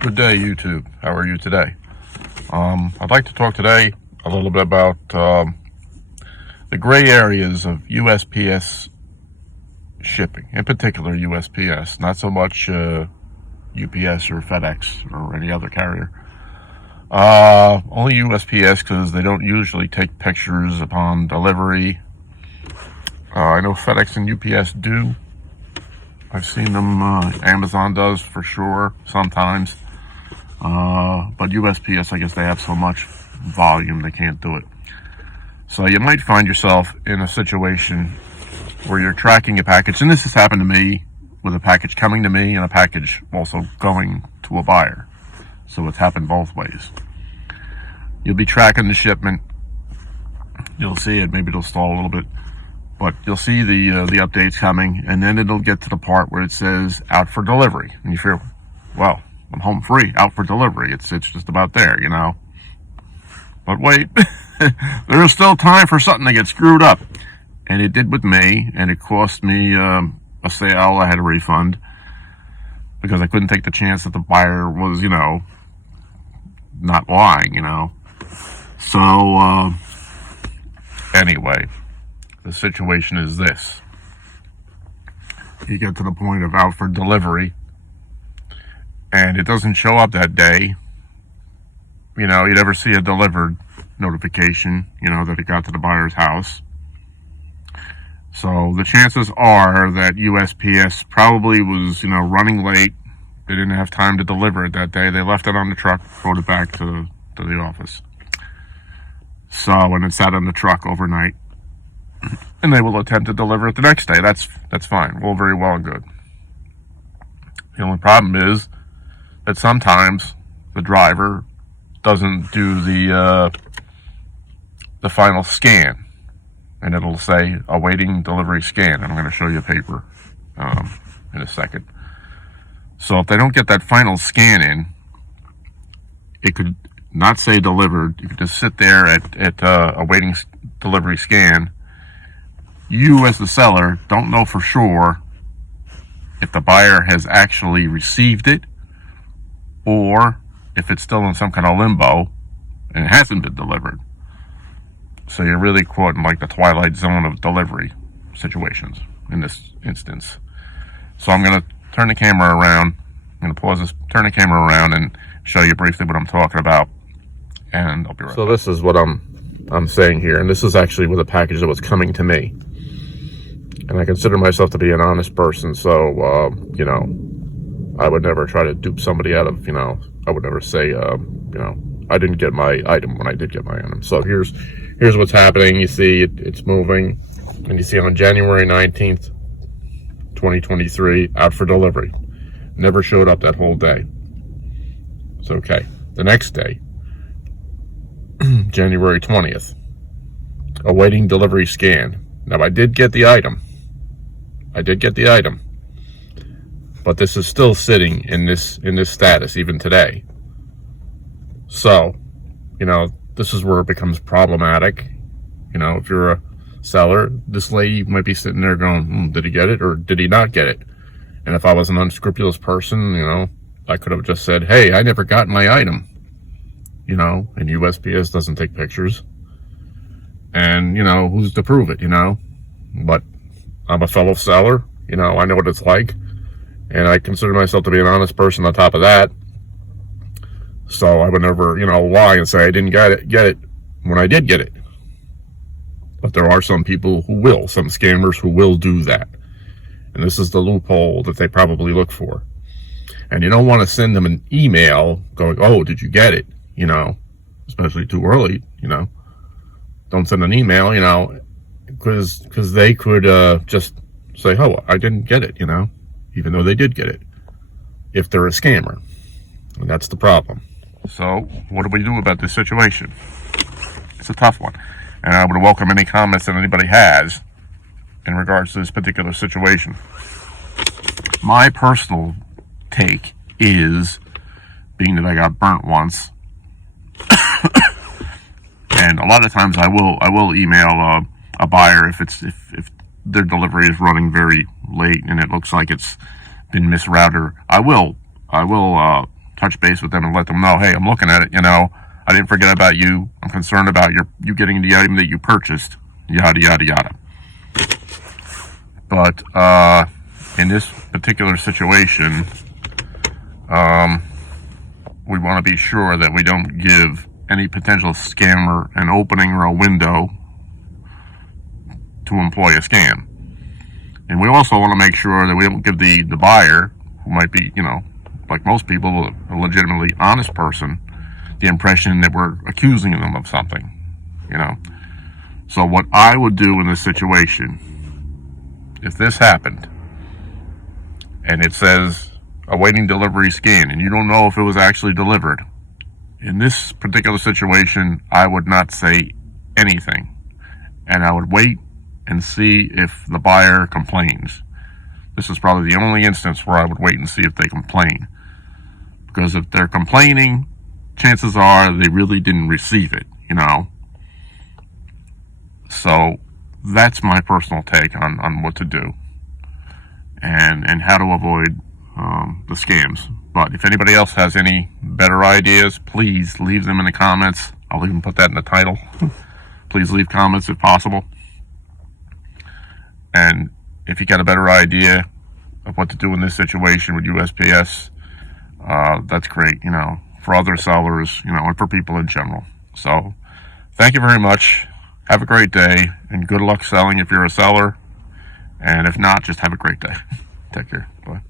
Good day, YouTube. How are you today? I'd like to talk today a little bit about the gray areas of USPS shipping, in particular USPS, not so much UPS or FedEx or any other carrier. Only USPS because they don't usually take pictures upon delivery. I know FedEx and UPS do. I've seen them, Amazon does for sure, sometimes. But USPS, I guess they have so much volume they can't do it. So you might find yourself in a situation where you're tracking a package, and this has happened to me with a package coming to me and a package also going to a buyer. So it's happened both ways. You'll be tracking the shipment. You'll see it, maybe it'll stall a little bit, but you'll see the updates coming, and then it'll get to the part where it says out for delivery, and you feel, well, I'm home free, out for delivery. It's just about there, you know. But wait, there's still time for something to get screwed up. And it did with me, and it cost me a sale. I had a refund because I couldn't take the chance that the buyer was, you know, not lying, you know. So, anyway, the situation is this. You get to the point of out for delivery, and it doesn't show up that day. You know, you never see a delivered notification, you know, that it got to the buyer's house. So the chances are that USPS probably was, you know, running late. They didn't have time to deliver it that day. They left it on the truck, brought it back to the office. So, and it sat on the truck overnight. And they will attempt to deliver it the next day. That's fine. All very well and good. The only problem is that sometimes the driver doesn't do the final scan, and it'll say awaiting delivery scan, and I'm going to show you a paper in a second. So if they don't get that final scan in, it could not say delivered. You could just sit there at awaiting delivery scan. You as the seller don't know for sure if the buyer has actually received it, or if it's still in some kind of limbo and it hasn't been delivered. So you're really caught in like the twilight zone of delivery situations in this instance. So I'm going to turn the camera around. I'm going to pause this, turn the camera around, and show you briefly what I'm talking about. And I'll be right back. So this is what I'm saying here. And this is actually with a package that was coming to me. And I consider myself to be an honest person. So, you know, I would never try to dupe somebody out of, you know, I would never say, you know, I didn't get my item when I did get my item. So here's what's happening. You see it's moving, and you see on January 19th, 2023, out for delivery. Never showed up that whole day. It's okay. The next day, January 20th, awaiting delivery scan. Now I did get the item. But this is still sitting in this status even today. So, you know, this is where it becomes problematic. You know, if you're a seller, this lady might be sitting there going, did he get it or did he not get it? And if I was an unscrupulous person, you know, I could have just said, hey, I never got my item. You know, and USPS doesn't take pictures. And, you know, who's to prove it, you know? But I'm a fellow seller. You know, I know what it's like. And I consider myself to be an honest person on top of that. So I would never, you know, lie and say I didn't get it when I did get it. But there are some people who will, some scammers who will do that. And this is the loophole that they probably look for. And you don't want to send them an email going, oh, did you get it? You know, especially too early, you know. Don't send an email, you know, because they could just say, oh, I didn't get it, you know, even though they did get it, if they're a scammer. And that's the problem. So what do we do about this situation? It's a tough one. And I would welcome any comments that anybody has in regards to this particular situation. My personal take is, being that I got burnt once, and a lot of times I will email a buyer if their delivery is running very late and it looks like it's been misrouted. I will touch base with them and let them know, hey, I'm looking at it, I didn't forget about you. I'm concerned about you getting the item that you purchased, yada, yada, yada. But in this particular situation, we want to be sure that we don't give any potential scammer an opening or a window to employ a scam. And we also want to make sure that we don't give the buyer, who might be, like most people, a legitimately honest person, the impression that we're accusing them of something, So what I would do in this situation, if this happened, and it says awaiting delivery scan, and you don't know if it was actually delivered, in this particular situation, I would not say anything. And I would wait and see if the buyer complains. This is probably the only instance where I would wait and see if they complain. Because if they're complaining, chances are they really didn't receive it, So that's my personal take on what to do and how to avoid the scams. But if anybody else has any better ideas, please leave them in the comments. I'll even put that in the title. Please leave comments if possible. And if you got a better idea of what to do in this situation with USPS, that's great, for other sellers, and for people in general. So thank you very much. Have a great day, and good luck selling if you're a seller. And if not, just have a great day. Take care. Bye.